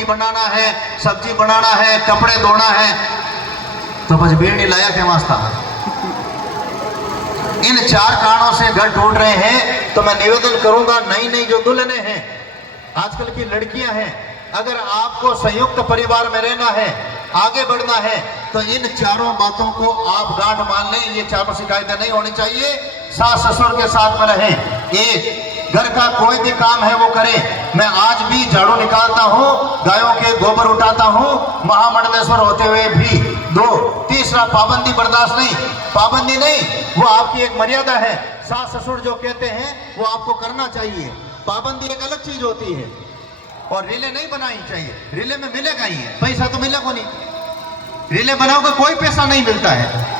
रोटी बनाना है, सब्जी बनाना है, कपड़े धोना है, तो बस बेड़ी लाया क्या वास्ता। इन 4 कारणों से घर टूट रहे हैं। तो मैं निवेदन करूंगा, नई नई जो दुल्हने हैं, आजकल की लड़कियां हैं, अगर आपको संयुक्त परिवार में रहना है, आगे बढ़ना है, तो इन 4 बातों को आप गांठ मान लें। ये 4 शिकायतें नहीं होनी चाहिए। सास ससुर के साथ में रहें। एक, घर का कोई भी काम है वो करें। मैं आज भी झाड़ू निकालता हूँ, गायों के गोबर उठाता हूँ, महामंडलेश्वर होते हुए भी। 2, तीसरा, पाबंदी बर्दाश्त नहीं। पाबंदी नहीं, वो आपकी एक मर्यादा है। सास ससुर जो कहते हैं वो आपको करना चाहिए। पाबंदी एक अलग चीज होती है। और रिले नहीं बनानी चाहिए। रिले में मिलेगा ही है, पैसा तो मिलेगा नहीं। रिले बनाओगे कोई पैसा नहीं मिलता है।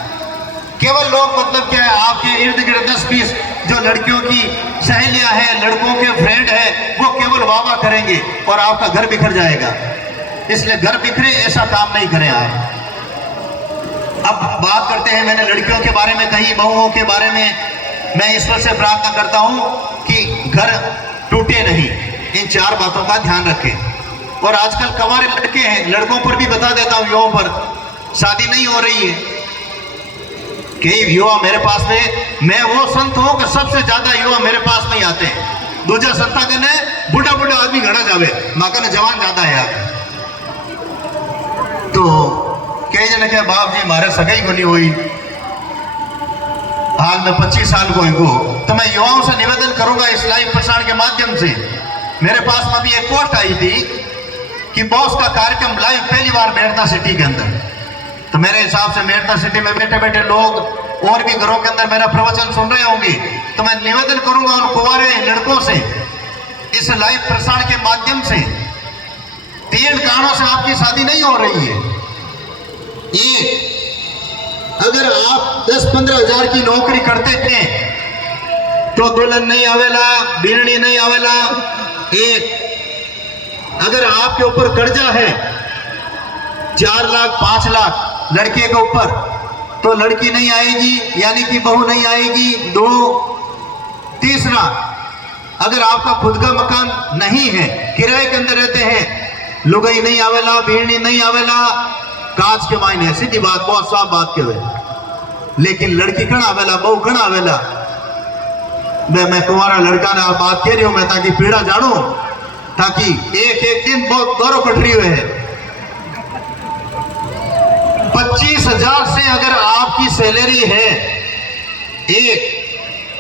केवल लोग मतलब क्या है, आपके इर्द गिर्द 10-20 जो लड़कियों की सहेलियां हैं, लड़कों के फ्रेंड हैं, वो केवल वाह करेंगे और आपका घर बिखर जाएगा। इसलिए घर बिखरे ऐसा काम नहीं करें आप। अब बात करते हैं, मैंने लड़कियों के बारे में कही, बहुओं के बारे में। मैं ईश्वर से प्रार्थना करता हूं कि घर टूटे नहीं। इन 4 बातों का ध्यान रखें। और आजकल कवारे लड़के हैं, लड़कों पर भी बता देता हूं, युवाओं पर शादी नहीं हो रही है। कई युवा मेरे पास में, मैं वो संत हूं कि सबसे ज्यादा युवा मेरे पास नहीं आते हैं। दूसरा संता कहने बुढ़ा बुढ़ा आदमी घड़ा जावे, माँ कहने जवान ज्यादा है यार। तो कई जने कहे बाप जी हमारे सगाई को नहीं हुई, हाल में 25 साल को इनको। तो मैं युवाओं से निवेदन करूंगा इस लाइव प्रसारण के माध्यम से। मेरे पास में भी एक पोस्ट आई थी कि बॉस का कार्यक्रम लाइव पहली बार मेड़ता सिटी के अंदर। तो मेरे हिसाब से मेड़ता सिटी में बैठे बैठे लोग और भी घरों के अंदर मेरा प्रवचन सुन रहे होंगे। तो मैं निवेदन करूंगा उन कुंवारे लड़कों से, इस लाइव प्रसारण के माध्यम से, 3 कारणों से आपकी शादी नहीं हो रही है। एक, अगर आप 10-15 हजार की नौकरी करते थे तो दुल्हन नहीं आवेला, बीरणी नहीं आवेला। एक, अगर आपके ऊपर कर्जा है 4 लाख 5 लाख लड़के के ऊपर, तो लड़की नहीं आएगी, यानी कि बहू नहीं आएगी। 2, तीसरा, अगर आपका खुद का मकान नहीं है, किराए के अंदर रहते हैं, लुगाई नहीं आवेला, बीरणी नहीं आवेला, कांच के मायने, सीधी बात, बहुत साफ बात के हुए। लेकिन लड़की कण आवेला, बहू कण आवेला। मैं कुंवारा लड़का ने बात कह रही हूं मैं, ताकि पीड़ा जानू, ताकि एक दिन बहुत गौरव कट रही हुए है। 25,000 से अगर आपकी सैलरी है,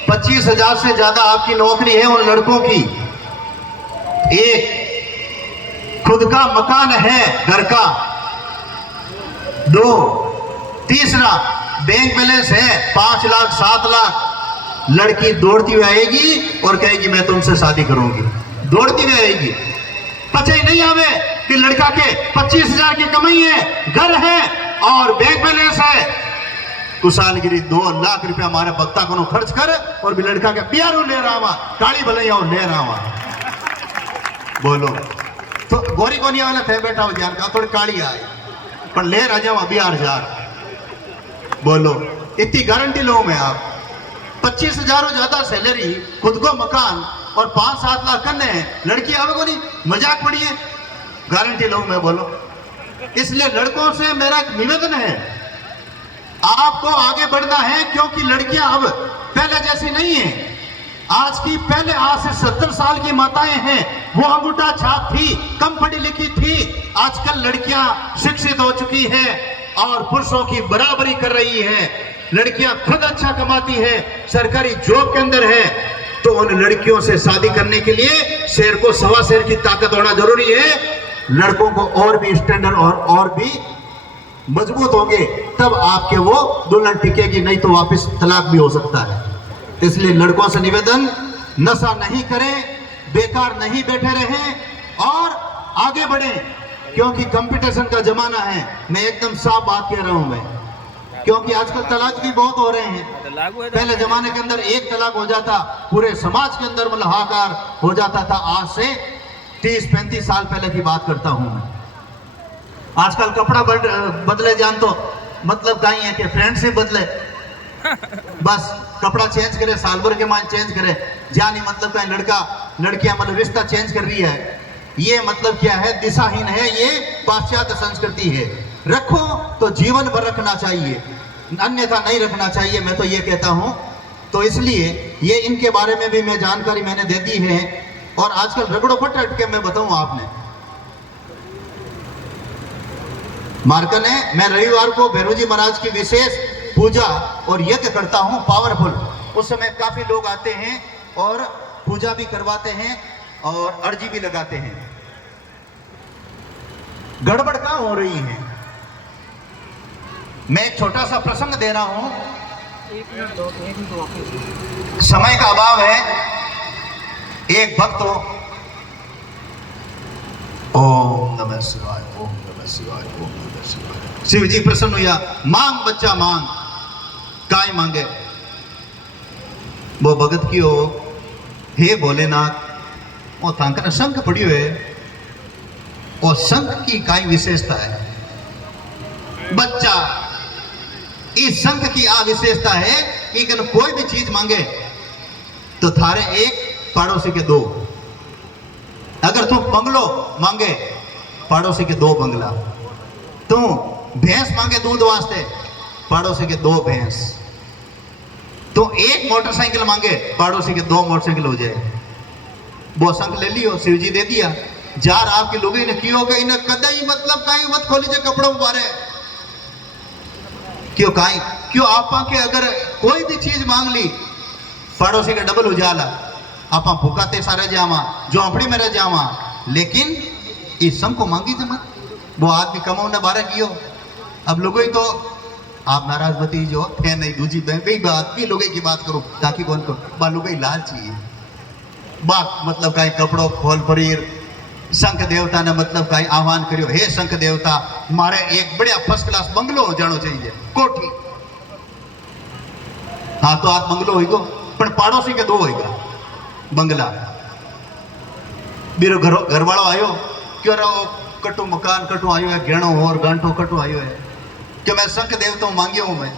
25,000 से ज्यादा आपकी नौकरी है उन लड़कों की, 1, खुद का मकान है घर का, 2, तीसरा, बैंक बैलेंस है 5 लाख 7 लाख, लड़की दौड़ती हुई आएगी और कहेगी मैं तुमसे शादी करूंगी। दौड़ती हुई आएगी। पता ही नहीं आवे कि लड़का के 25,000 की कमाई है, घर है और बैंक बैलेंस है। कुशालगिरी 2 लाख रुपया हमारे भक्ता को खर्च कर और भी लड़का के प्यारू ले रहा हुआ, काली भलैया ले रहा हुआ। बोलो तो गोरी कोनी वाला थे बैठा हो ध्यान का, थोड़ी काली आई पर ले राजा हुआ 12,000। बोलो इतनी गारंटी लो मैं आप। 25,000 ज्यादा सैलरी, खुद को मकान और 5-7 लाख करने हैं, लड़की आवे को नहीं, मजाक पड़ी है, गारंटी लो मैं। बोलो इसलिए लड़कों से मेरा एक निवेदन है, आपको आगे बढ़ना है, क्योंकि लड़कियां अब पहले जैसी नहीं है। आज की, पहले आज से 70 साल की माताएं हैं, वो अंगूठा छाप थी, कम पढ़ी लिखी थी। आजकल लड़कियां शिक्षित हो चुकी है और पुरुषों की बराबरी कर रही है। लड़कियां खुद अच्छा कमाती है, सरकारी जॉब के अंदर है। तो उन लड़कियों से शादी करने के लिए शेर को 1.25 शेर की ताकत होना जरूरी है। लड़कों को और भी स्टैंडर्ड और भी मजबूत होंगे, तब आपके वो दुल्हन टिकेगी, नहीं तो वापस तलाक भी हो सकता है। इसलिए लड़कों से निवेदन, नशा नहीं करें, बेकार नहीं बैठे रहें और आगे बढ़ें, क्योंकि कंपटीशन का जमाना है। मैं एकदम साफ बात कह रहा हूं मैं, क्योंकि आजकल तलाक भी बहुत हो रहे हैं। पहले जमाने के अंदर एक तलाक हो जाता, पूरे समाज के अंदर मतलब हाहाकार हो जाता था। आज से 30-35 साल पहले की बात करता हूं मैं। आजकल कपड़ा बदले जान तो मतलब कहीं है कि फ्रेंडशिप बदले, बस कपड़ा चेंज करे, साल भर के मान चेंज करे, जानी मतलब कहीं लड़का लड़कियां मतलब रिश्ता चेंज कर रही है। ये मतलब क्या है, दिशाहीन है, ये पाश्चात्य संस्कृति है। रखो तो जीवन भर रखना चाहिए, अन्यथा नहीं रखना चाहिए, मैं तो ये कहता हूं। तो इसलिए ये इनके बारे में भी मैं जानकारी मैंने दे दी है। और आजकल रगड़ो पट के मैं बताऊं आपने, मार्कन है, मैं रविवार को भैरव जी महाराज की विशेष पूजा और यज्ञ करता हूं, पावरफुल। उस समय काफी लोग आते हैं और पूजा भी करवाते हैं और अर्जी भी लगाते हैं। गड़बड़ कहां हो रही है? मैं एक छोटा सा प्रसंग दे रहा हूं, समय का अभाव है। एक भक्त हो, ओम नमः शिवाय, ओम नमः शिवाय, ओम नमः शिवाय। शिव जी प्रसन्न हुआ, मांग बच्चा मांग, काय मांगे? वो भगत की हो, हे भोलेनाथ, वो थांकर शंख पड़ी हुए, और शंख की काय विशेषता है? बच्चा, इस शंख की आ विशेषता है कि कोई भी चीज मांगे तो थारे एक पड़ोसी के दो। अगर तू बंगलो मांगे, पड़ोसी के दो बंगला। तू भैंस मांगे दूध वास्ते, पड़ोसी के दो भैंस। तो एक मोटरसाइकिल मांगे, पड़ोसी के दो मोटरसाइकिल हो जाए। वो शंख ले लियो, शिव जी दे दिया। जार आपके लोग ने कियो गई न कदई, मतलब काई मत खोली जे कपड़ों बारे क्यों काई, क्यों आपा के अगर कोई भी चीज मांग ली, पड़ोसी का डबल उजाला, आपा भूखाते सारे जावा, झोंपड़ी में रह जावा। लेकिन इस शंख को मांगी थे मत, वो आदमी कमाओ ने बारह कियो। अब लोगों ही तो आप नाराज बती जो थे नहीं, दूसरी बात भी लोगों की बात करो, ताकि कौन को बालू गई लाल चाहिए बात, मतलब कहीं कपड़ों खोल फरीर। शंख देवता ने मतलब कहीं आह्वान करियो, हे शंख देवता, मारे एक बढ़िया फर्स्ट क्लास बंगलो हो जानो चाहिए, कोठी। हाँ तो आप बंगलो होगा, पर पड़ोसी के दो होगा बंगला। बीरो घर वालों आयो, क्यों रहो कटु मकान कटु आयो है, घेणो और गांठो कटु आयो है, कि मैं शंख देवता मांगियो हूं मैं,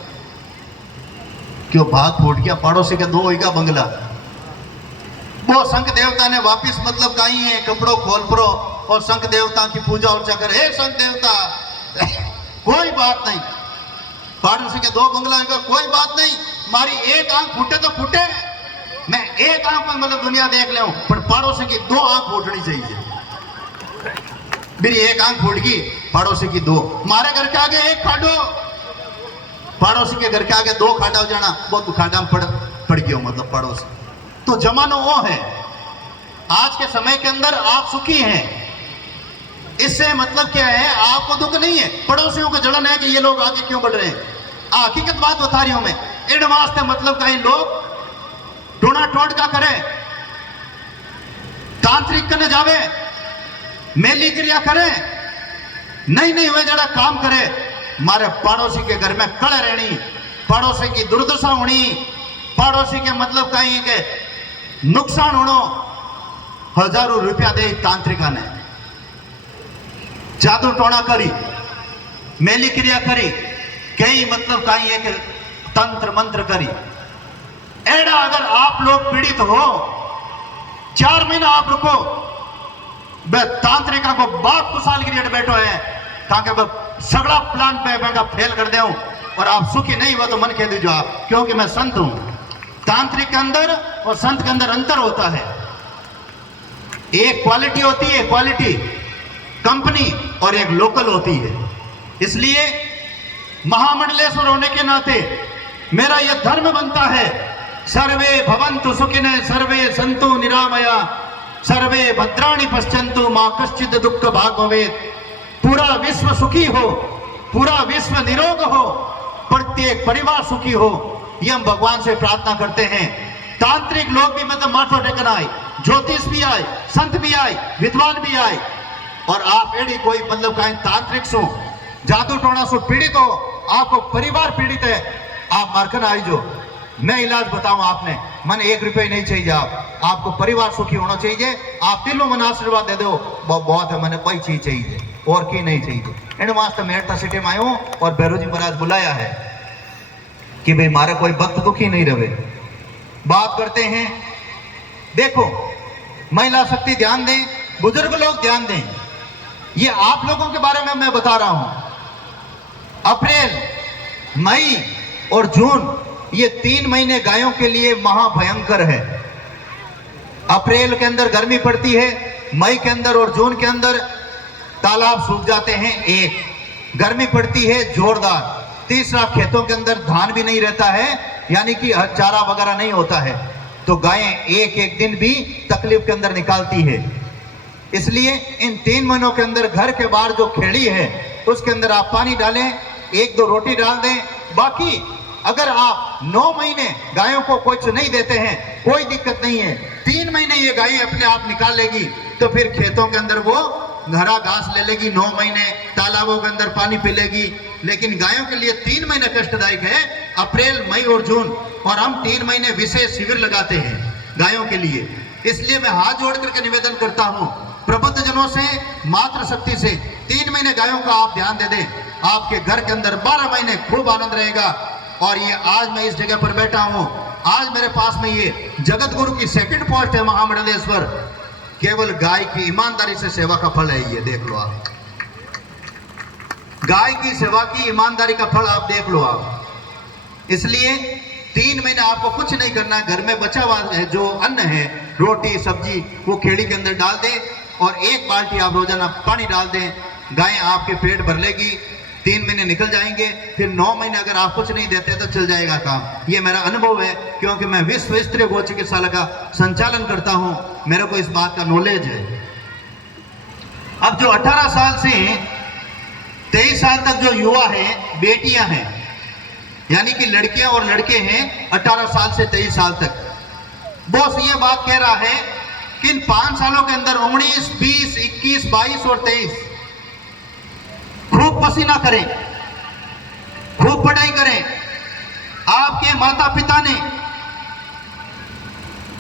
क्यों भाग फूट गया, पड़ोसी के दो होगा बंगला। वो शंख देवता ने वापिस मतलब कहीं है कपड़ों खोल परो और शंख देवता की पूजा अर्चा करे, हे शंख देवता कोई बात नहीं, पड़ोसी के दो बंगला होगा, कोई बात नहीं, मारी एक आंख फूटे तो फूटे, मैं एक आंख में मतलब दुनिया देख ले, पर पड़ोसी की दो आंख फूटनी चाहिए। मेरी एक आंख फूट गई, पड़ोसी की दो। मारे घर के आगे एक खाडो, पड़ोसी के घर के आगे दो खाडा हो जाना, बहुत खाडा में पड़ गया मतलब पड़ोसी। तो जमानो वो है, आज के समय के अंदर आप सुखी हैं, इससे मतलब क्या है, आपको दुख नहीं है, पड़ोसियों को जलन है कि ये लोग आगे क्यों बढ़ रहे हैं। हकीकत बात बता रही हूं मैं, इन वास्ते मतलब कहीं लोग टोना टोटका करे, तांत्रिक करने जावे, मेली क्रिया करे, नहीं वे जरा काम करे, मारे पड़ोसी के घर में कड़े रहनी, पड़ोसी की दुर्दशा होनी, पड़ोसी के मतलब कहीं के नुकसान होनो, हजारों रुपया दे तांत्रिका ने, जादू टोना करी, मेली क्रिया करी, कई मतलब कहीं एक तंत्र मंत्र करी। एड़ा अगर आप लोग पीड़ित हो, 4 महीना आप रुको, तांत्रिका को बाप को सालगिरह बैठो है, ताकि सगड़ा प्लान पे मैं फेल कर दूं और आप सुखी नहीं हुआ तो मन कह दीजिए आप, क्योंकि मैं संत हूं। तांत्रिक के अंदर और संत के अंदर अंतर होता है। एक क्वालिटी होती है, क्वालिटी कंपनी, और एक लोकल होती है। इसलिए महामंडलेश्वर होने के नाते मेरा यह धर्म बनता है, सर्वे भवन्तु सुखिनः, सर्वे सन्तु निरामया, सर्वे भद्राणि पश्यन्तु, मां कश्चित् दुःख भाग् भवेत्। पूरा विश्व सुखी हो, पूरा विश्व निरोग हो, प्रत्येक परिवार सुखी हो, ये हम भगवान से प्रार्थना करते हैं। तांत्रिक लोग भी मतलब माथो टेकन आए, ज्योतिष भी आए, संत भी आए, विद्वान भी आए, और आप एडी कोई मतलब कहीं तांत्रिक सो, जादू टोना सो पीड़ित हो, आपको परिवार पीड़ित है, आप मार्कन आई जो मैं इलाज बताऊं आपने, मन 1 रुपये नहीं चाहिए, आपको परिवार सुखी होना चाहिए, आप दिलों मन आशीर्वाद दे दो, बहुत है, मैंने कोई चीज चाहिए और की नहीं चाहिए। इन वास्ते मेरठा सिटी में आयो और भैरव जी महाराज बुलाया है कि भाई मारे कोई भक्त दुखी नहीं रहे। बात करते हैं, देखो महिला शक्ति ध्यान दें, बुजुर्ग लोग ध्यान दें, ये आप लोगों के बारे में मैं बता रहा हूं। अप्रैल, मई और जून ये 3 महीने गायों के लिए महाभयंकर है। अप्रैल के अंदर गर्मी पड़ती है, मई के अंदर और जून के अंदर तालाब सूख जाते हैं। एक गर्मी पड़ती है जोरदार। तीसरा, खेतों के अंदर धान भी नहीं रहता है, यानी कि चारा वगैरह नहीं होता है, तो गायें एक एक दिन भी तकलीफ के अंदर निकालती है। इसलिए इन 3 महीनों के अंदर घर के बाहर जो खेड़ी है उसके अंदर आप पानी डालें, 1-2 रोटी डाल दें। बाकी अगर आप 9 महीने गायों को कुछ नहीं देते हैं, कोई दिक्कत नहीं है। 3 महीने ये गायें अपने आप निकाल लेगी, तो फिर खेतों के अंदर वो हरा घास ले लेगी। 9 महीने तालाबों के अंदर पानी पी लेगी। लेकिन गायों के लिए 3 महीने कष्टदायक है, अप्रैल, मई और जून। और हम 3 महीने विशेष शिविर लगाते हैं गायों के लिए। इसलिए मैं हाथ जोड़ करके निवेदन करता हूं प्रबुद्ध जनों से, मातृशक्ति से, 3 महीने गायों का आप ध्यान दे दें। आपके घर के अंदर 12 महीने खूब आनंद रहेगा। और ये आज मैं इस जगह पर बैठा हूं, आज मेरे पास में ये जगत गुरु की 2nd पोस्ट है, महामंडलेश्वर। केवल गाय की ईमानदारी से सेवा का फल है ये, देख लो आप। गाय की सेवा की ईमानदारी का फल आप देख लो आप। इसलिए 3 महीने आपको कुछ नहीं करना है। घर में बचा हुआ है जो अन्न है, रोटी सब्जी, वो खेड़ी के अंदर डाल दें और 1 बाल्टी आप रोजाना पानी डाल दें। गाय आपके पेट भर लेगी। 3 महीने निकल जाएंगे, फिर 9 महीने अगर आप कुछ नहीं देते तो चल जाएगा काम। ये मेरा अनुभव है, क्योंकि मैं विश्व स्तरीय गौ चिकित्सालय का संचालन करता हूं, मेरे को इस बात का नॉलेज है। अब जो 18 साल से 23 साल तक जो युवा हैं, बेटियां हैं, यानी कि लड़कियां और लड़के हैं 18 साल से 23 साल तक, बॉस ये बात कह रहा है कि इन 5 सालों के अंदर 19, 20, 21, 22 और 23 खूब पसीना करें, खूब पढ़ाई करें। आपके माता पिता ने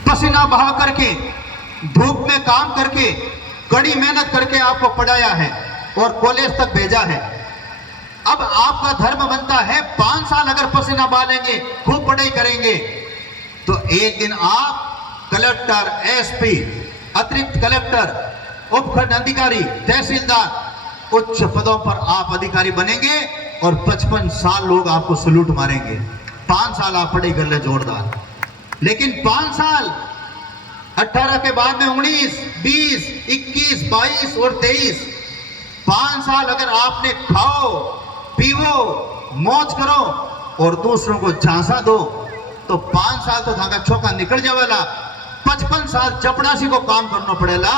पसीना बहा करके, धूप में काम करके, कड़ी मेहनत करके आपको पढ़ाया है और कॉलेज तक भेजा है। अब आपका धर्म बनता है 5 साल अगर पसीना बहाएंगे, खूब पढ़ाई करेंगे, तो एक दिन आप कलेक्टर, एसपी, अतिरिक्त कलेक्टर, उपखंड अधिकारी, तहसीलदार, उच्च पदों पर आप अधिकारी बनेंगे और 55 साल लोग आपको सलूट मारेंगे। 5 साल आप पढ़ाई कर ले जोरदार। लेकिन 5 साल 18 के बाद में 19, 20, 21, 22 और 23, 5 साल अगर आपने खाओ, पीवो, मौज करो और दूसरों को झांसा दो, तो 5 साल तो धागा छोका निकल जावेला। 55 साल चपड़ासी को काम करना पड़ेगा,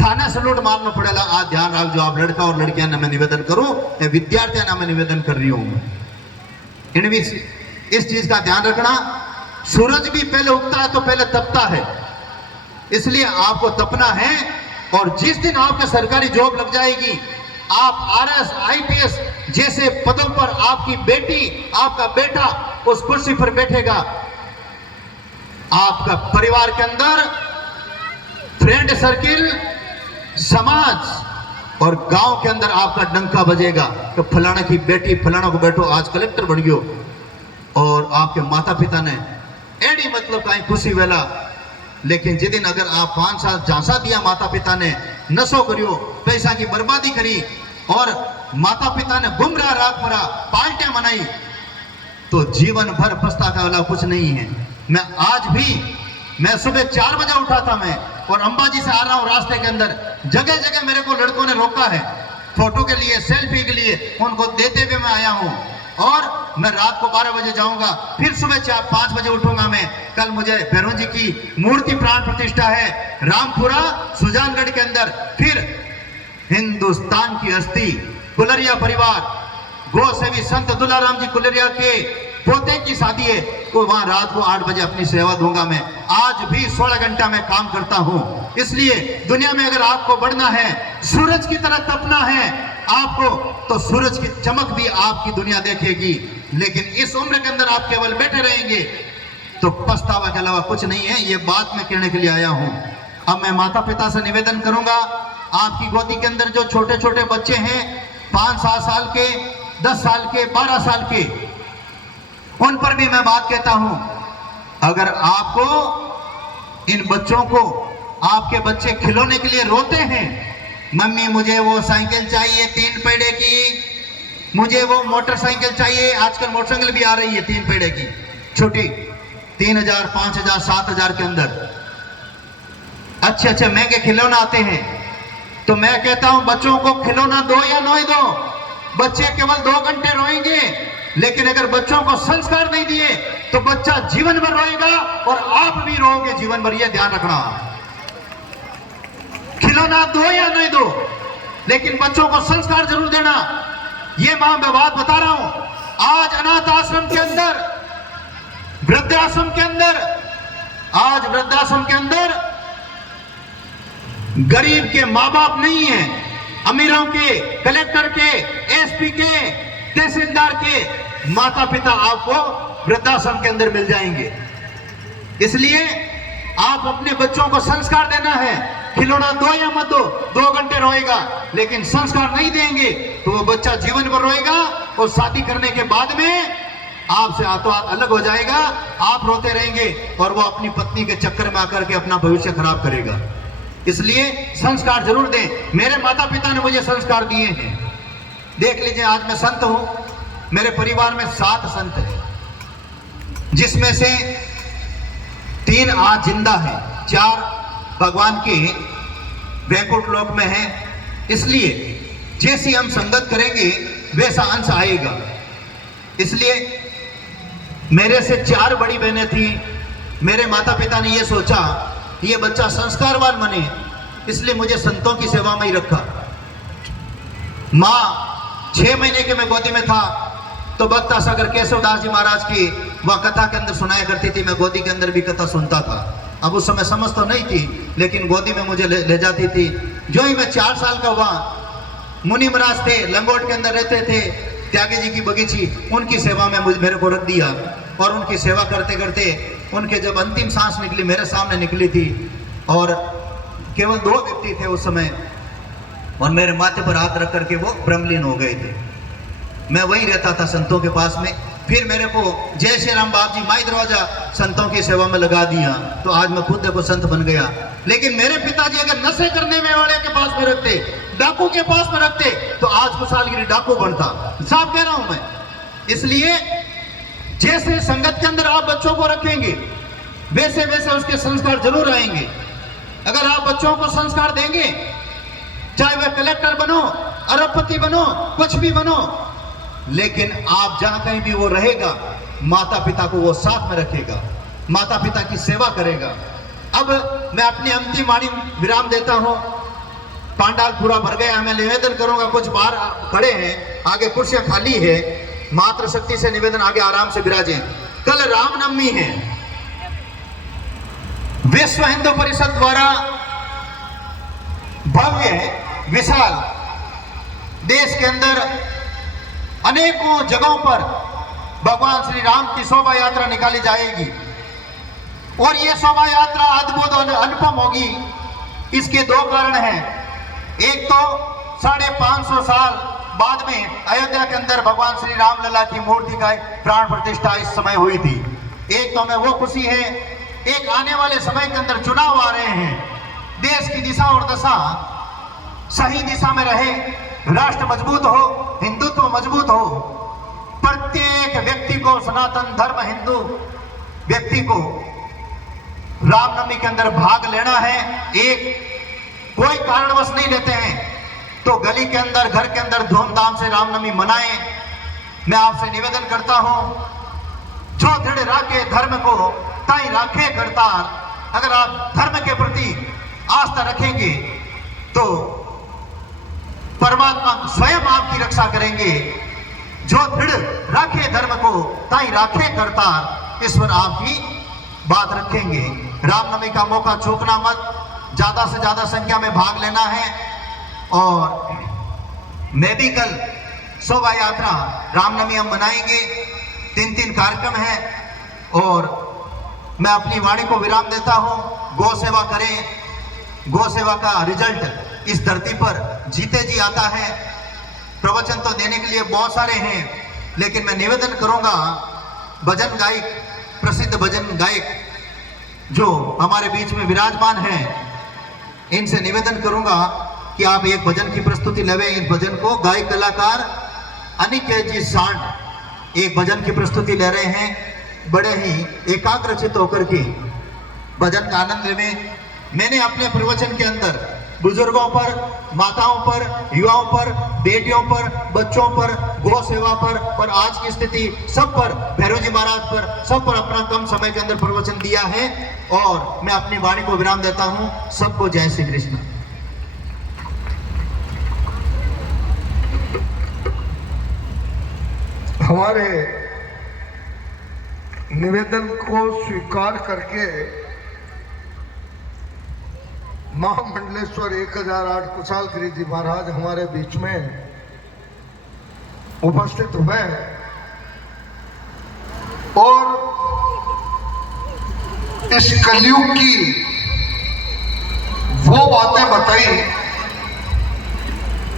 थाने सलूट मारना पड़ेगा। आज ध्यान रख, जो आप लड़का और लड़कियां ने मैं निवेदन करूं, विद्यार्थियों ने मैं निवेदन कर रही हूं, इनमें इस चीज का ध्यान रखना। सूरज भी पहले उगता है तो पहले तपता है, इसलिए आपको तपना है। और जिस दिन आपके सरकारी जॉब लग जाएगी, आप आरएस, आईपीएस जैसे पदों पर आपकी बेटी, आपका बेटा उस कुर्सी पर बैठेगा, आपका परिवार के अंदर फ्रेंड सर्किल, समाज और गांव के अंदर आपका डंका बजेगा कि फलाना की बेटी, फलाना को बैठो आज कलेक्टर बन गयो। और आपके माता पिता ने एडी मतलब कहीं खुशी वेला। लेकिन जिस दिन अगर आप 5 साल झांसा दिया, माता पिता ने नशो करियो, पैसा की बर्बादी करी और माता पिता ने गुमराह रात भरा पार्टियां मनाई, तो जीवन भर पछता का वाला कुछ नहीं है। मैं सुबह 4 बजे उठा था मैं, और अंबाजी से आ रहा हूं, रास्ते के अंदर जगह जगह मेरे को लड़कों ने रोका है फोटो के लिए, सेल्फी के लिए, उनको देते हुए मैं आया हूं। और मैं रात को 12 बजे जाऊंगा, फिर सुबह 5 बजे उठूंगा मैं। कल मुझे भैरव जी की मूर्ति प्राण प्रतिष्ठा है रामपुरा सुजानगढ़ के अंदर। फिर हिंदुस्तान की हस्ती कुलरिया परिवार, गौ सेवी संत दुलाराम जी कुलरिया के पोते की शादी है, तो वहां रात को 8 बजे अपनी सेवा दूंगा मैं। आज भी 16 घंटा मैं काम करता हूं। इसलिए दुनिया में अगर आपको बढ़ना है, सूरज की तरह तपना है आपको, तो सूरज की चमक भी आपकी दुनिया देखेगी। लेकिन इस उम्र के अंदर आप केवल बैठे रहेंगे तो पछतावा के अलावा कुछ नहीं है। ये बात मैं कहने के लिए आया हूं। अब मैं माता पिता से निवेदन करूंगा, आपकी गोदी के अंदर जो छोटे छोटे बच्चे हैं, 5-7 साल के, 10 साल के, 12 साल के, उन पर भी मैं बात कहता हूं। अगर आपको इन बच्चों को आपके बच्चे खिलौने के लिए रोते हैं, मम्मी मुझे वो साइकिल चाहिए 3 पहिए की, मुझे वो मोटरसाइकिल चाहिए। आजकल मोटरसाइकिल भी आ रही है 3 पहिए की, छोटी, 3000, 5000, 7000 के अंदर अच्छे अच्छे महंगे खिलौने आते हैं। तो मैं कहता हूं बच्चों को खिलौना दो या नहीं दो, बच्चे केवल 2 घंटे रोएंगे, लेकिन अगर बच्चों को संस्कार नहीं दिए तो बच्चा जीवन भर रोएगा और आप भी रोओगे जीवन भर, यह ध्यान रखना। खिलौना दो या नहीं दो, लेकिन बच्चों को संस्कार जरूर देना। यह मैं बात बता रहा हूं। आज अनाथ आश्रम के अंदर, वृद्धाश्रम के अंदर, आज वृद्धाश्रम के अंदर गरीब के मां बाप नहीं है, अमीरों के, कलेक्टर के, एसपी के, तहसीलदार के माता पिता आपको वृद्धाश्रम के अंदर मिल जाएंगे। इसलिए आप अपने बच्चों को संस्कार देना है। खिलौना दो या मत दो, 2 घंटे रोएगा, लेकिन संस्कार नहीं देंगे तो वो बच्चा जीवन भर रोएगा और शादी करने के बाद में आपसे हाथों हाथ अलग हो जाएगा। आप रोते रहेंगे और वो अपनी पत्नी के चक्कर में आकर के अपना भविष्य खराब करेगा। इसलिए संस्कार जरूर दें। मेरे माता पिता ने मुझे संस्कार दिए हैं। देख लीजिए, आज मैं संत हूं, मेरे परिवार में 7 संत हैं, जिसमें से 3 आज जिंदा हैं, 4 भगवान के वैकुंठ लोक में हैं। इसलिए जैसी हम संगत करेंगे वैसा अंश आएगा। इसलिए मेरे से 4 बड़ी बहनें थी। मेरे माता पिता ने यह सोचा ये बच्चा संस्कारवान बने, इसलिए मुझे संतों की सेवा में ही रखा। माँ 6 महीने के मैं गोदी में था तो भक्त सागर केशवदास जी महाराज की वह कथा के अंदर सुनाया करती थी। मैं गोदी के अंदर भी कथा सुनता था। अब उस समय समझ तो नहीं थी, लेकिन गोदी में मुझे ले जाती थी। जो ही मैं 4 साल का हुआ, मुनि महाराज थे, लंगोट के अंदर रहते थे, त्यागी जी की बगीची, उनकी सेवा में मेरे को रख दिया। और उनकी सेवा करते करते उनके जब अंतिम सांस निकली, मेरे सामने निकली थी, और केवल 2 व्यक्ति थे उस समय, और मेरे माथे पर हाथ रख करके वो ब्रह्मलीन हो गए थे। मैं वहीं रहता था संतों के पास में। फिर मेरे को जय श्री राम बाप जी माई दरवाजा संतों की सेवा में लगा दिया, तो आज मैं खुद देखो संत बन गया। लेकिन मेरे पिताजी अगर नशे करने में वाले के पास में रखते, डाकू के पास में रखते, तो आज खुशहालगिरी डाकू बनता। साफ कह रहा हूं मैं। इसलिए जैसे संगत के अंदर आप बच्चों को रखेंगे, वैसे वैसे उसके संस्कार जरूर आएंगे। अगर आप बच्चों को संस्कार देंगे, चाहे वह कलेक्टर बनो, अरबपति बनो, कुछ भी बनो, लेकिन आप जहां कहीं भी वो रहेगा, माता पिता को वो साथ में रखेगा, माता पिता की सेवा करेगा। अब मैं अपनी अंतिम वाणी विराम देता हूं। पांडाल पूरा भर गया। मैं निवेदन करूंगा, कुछ बाहर खड़े हैं, आगे कुर्सियां खाली है, मात्र शक्ति से निवेदन आगे आराम से विराजें। कल रामनवमी है। विश्व हिंदू परिषद द्वारा भव्य विशाल देश के अंदर अनेकों जगहों पर भगवान श्री राम की शोभा यात्रा निकाली जाएगी, और यह शोभा यात्रा अद्भुत और अनुपम होगी। इसके 2 कारण हैं। एक तो 550 साल बाद में अयोध्या के अंदर भगवान श्री राम लला की मूर्ति का प्राण प्रतिष्ठा इस समय हुई थी। एक तो हमें वो खुशी है, एक आने वाले समय के अंदर चुनाव आ रहे हैं, देश की दिशा और दशा सही दिशा में रहे, राष्ट्र मजबूत हो, हिंदुत्व मजबूत हो। प्रत्येक व्यक्ति को, सनातन धर्म हिंदू व्यक्ति को रामनवमी के अंदर भाग लेना है। एक कोई कारणवश नहीं लेते हैं तो गली के अंदर, घर के अंदर धूमधाम से रामनवमी मनाएं। मैं आपसे निवेदन करता हूं, जो दृढ़ राखे धर्म को ताई राखे करतार। अगर आप धर्म के प्रति आस्था रखेंगे तो परमात्मा स्वयं आपकी रक्षा करेंगे। जो दृढ़ राखे धर्म को ताई राखे करतार, ईश्वर आपकी बात रखेंगे। रामनवमी का मौका चूकना मत, ज्यादा से ज्यादा संख्या में भाग लेना है। और मैं भी कल शोभा यात्रा रामनवमी हम मनाएंगे, 3 कार्यक्रम हैं। और मैं अपनी वाणी को विराम देता हूं। गौ सेवा करें। गौ सेवा का रिजल्ट इस धरती पर जीते जी आता है। प्रवचन तो देने के लिए बहुत सारे हैं, लेकिन मैं निवेदन करूंगा, भजन गायक, प्रसिद्ध भजन गायक जो हमारे बीच में विराजमान हैं, इनसे निवेदन करूंगा कि आप एक भजन की प्रस्तुति लेवे। इस भजन को गायक कलाकार अनिकेत जी सांड एक भजन की प्रस्तुति ले रहे हैं। बड़े ही एकाग्रचित होकर के भजन का आनंद लेवे। मैंने अपने प्रवचन के अंदर बुजुर्गों पर, माताओं पर, युवाओं पर, बेटियों पर, बच्चों पर, गौ सेवा पर और आज की स्थिति सब पर, भैरव जी महाराज पर, सब पर अपना कम समय के अंदर प्रवचन दिया है और मैं अपनी वाणी को विराम देता हूं। सबको जय श्री कृष्ण। हमारे निवेदन को स्वीकार करके महामंडलेश्वर 1008 कुशाल गिरी जी महाराज हमारे बीच में उपस्थित हुए और इस कलयुग की वो बातें बताई,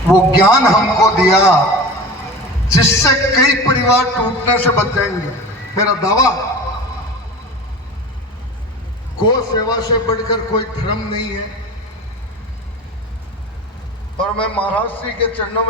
वो ज्ञान हमको दिया जिससे कई परिवार टूटने से बच जाएंगे। मेरा दावा, गौ सेवा से बढ़कर कोई धर्म नहीं है और मैं महाराज श्री के चरणों में